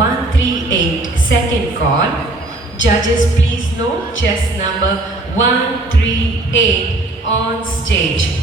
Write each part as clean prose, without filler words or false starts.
138. Second call. Judges, please note chess number 138 on stage.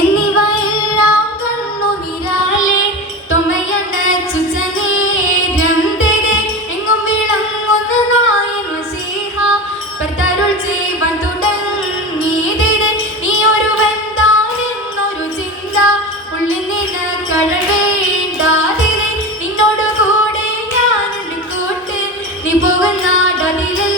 എന്നിവയെല്ലാം കണ്ണുനിരാലെ തൊമയ കടൽ വേണ്ടാതിരെ നിന്നോട് കൂടെ ഞാനുണ്ട് കൂട്ട് നീ പോകുന്നാടതിലെല്ലാം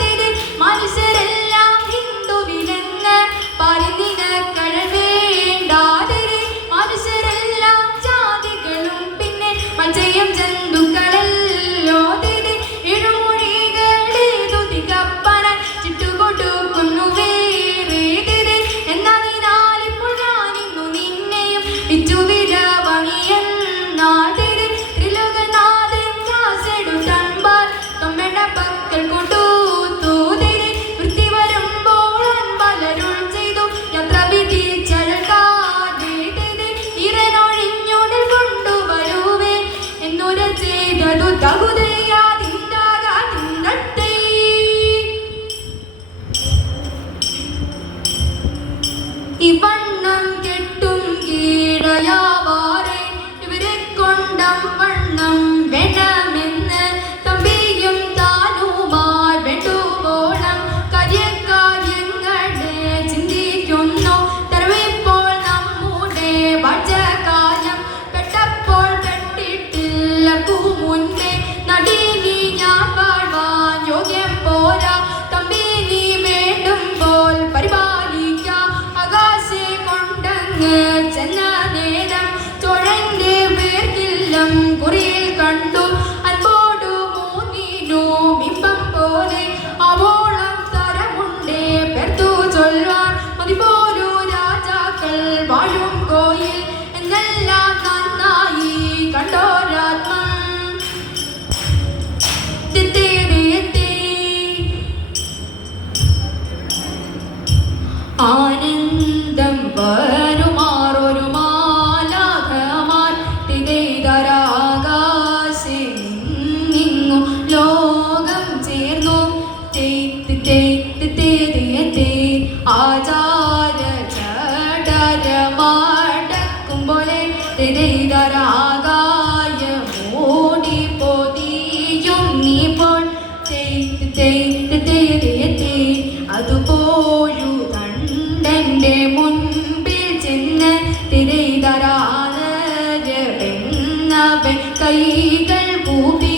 തിരെ മനുഷ്യരെല്ലാം ഹിന്ദുവിലെന്ന് പറയുന്ന കടൽ വേണ്ടാതിരെ മനുഷ്യരെല്ലാം ജാതികളും പിന്നെ മജയും ജന്തുക്കളല്ലോ തിരെ ഇഴുമൊഴികളെ തുതികപ്പന ചുറ്റുകൊടുക്കുന്നു വേറെ തിരെ എന്നതിനാലിപ്പോൾ ഞാനിന്നു നിന്നെയും വിറ്റുവില വാങ്ങിയെന്നാതിരെ ത്രിലോകനാഥൻ കാസെടുത്തൻപാൽ തൊമ്മണ പക്കൽ കൊണ്ടുതൂതിരെ വൃത്തി വരുമ്പോൾ പലരുൾ ചെയ്തു യാത്ര വിധിച്ചഴകാതെ ഇറനൊഴിഞ്ഞുടൽ കൊണ്ടുവരുവേ എന്നുര ചെയ്തതു തകുതയാതിണ്ടാകാതിണ്ടട്ടെ. ഇവണ്ണം കെട്ടും കീഴയാവാറെ ഇവരെ കൊണ്ടം വണ്ണം വേണമെന്ന് തമ്പിയും താനുമാർ വേണ്ടുവോണം കാര്യങ്ങളെ ചിന്തിക്കുന്നു തരവിപ്പോൾ നമ്മുടെ വചകാലം പെട്ടപ്പോൾ പെട്ടിട്ടില്ലർക്കു മുൻപേ നടീനി ഞാൻ വാഴ്വാൻ യോഗ്യം പോരാ തമ്പി നീ വേണ്ടുമ്പോൾ പരിപാലിക്കാം ആകാശെ കൊണ്ടങ്ങ് ചെന്ന നേരം ചോഴന്റെ വേർക്കില്ലം കുറിയിൽ കണ്ടു അൻപോടു മൂന്നിനു ബിംബം പോലെ അവോളം തരമുണ്ടേ പെർത്തു ചൊല്ലുവാൻ മതിപോലു രാജാക്കൾ വാഴും കോയിൽ എന്നെല്ലാം നന്നായി കണ്ടോരാത്മം ആനന്ദം വരുമാറൊരു മാലാഖമാർ തികൈതരാകാശെ നിന്നിങ്ങു ലോകം ചേർന്നു ആചാര ചടരമടക്കും പോലെ തികൈതരാകായ മൂടി പൊതിയും നീപ്പോൾ അതുപോഴു തണ്ടന്റെ മുൻപിൽ ചെന്ന് തിരയിതരാതവൻ കൈകൾ കൂപ്പി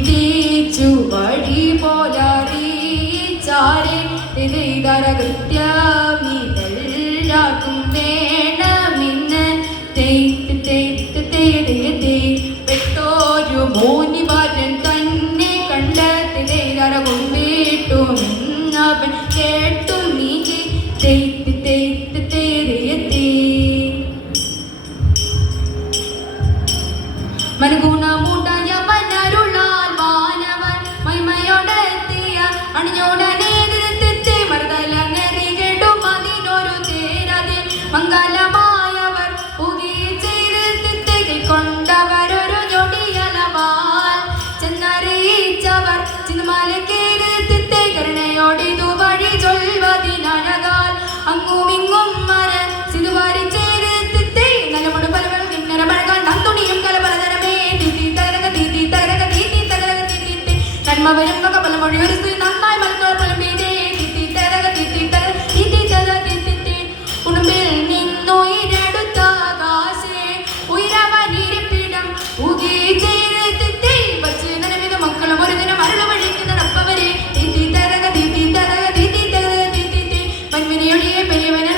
തീച്ചു വഴി പോലറിയിച്ചാരെ തിരയിതര കൃത്യമിതെല്ലാവർക്കും വേണമെന്ന് പെട്ടോരു മോനിവരൻ തന്നെ കണ്ടെത്തിര കൊണ്ടിട്ടു നിന്നവൻ കേട്ടും നീക്കി മനുഗുണമുടയവനരുളാൽ വാനവൻ മൈമയോടെത്തിയ അണിഞ്ഞോടനേതിരത്തെ മറുതലങ്ങറികെടും അതിനൊരു തേരതിൽ മംഗലമായവർ പുകി ചെയ്ത് കൊണ്ടവരൊരു ഞൊടിയലവാൽ ചെന്നറിയിച്ചവർ ചിന്മലക്കേരത്തെ കരുണയോടിതു വഴി ചൊൽവതിനഴകാൽ അങ്ങുമിങ്ങും മര സിതുവാരി ചെയ്തത്തെ നലമുടു പലവൾ കിന്നര പഴകാൻ നന്തുണിയും കലപലതരമേ നന്മ വരും വക പല മൊഴി ഒരു സ്ത്രീ നന്നായി മലത്തോളം പലം ഉടുമ്പിൽ നിന്നു ഇരടുത്ത കാശേ ഉയരവനിരിപ്പിടം ഉകി ചെയ്തത്തെ വച്ച് നനവിധ മക്കളും ഒരു ദിനം അരുള വഴിക്ക് നടപ്പവരെ വൻവിനിയൊടിയെ പെരിയവന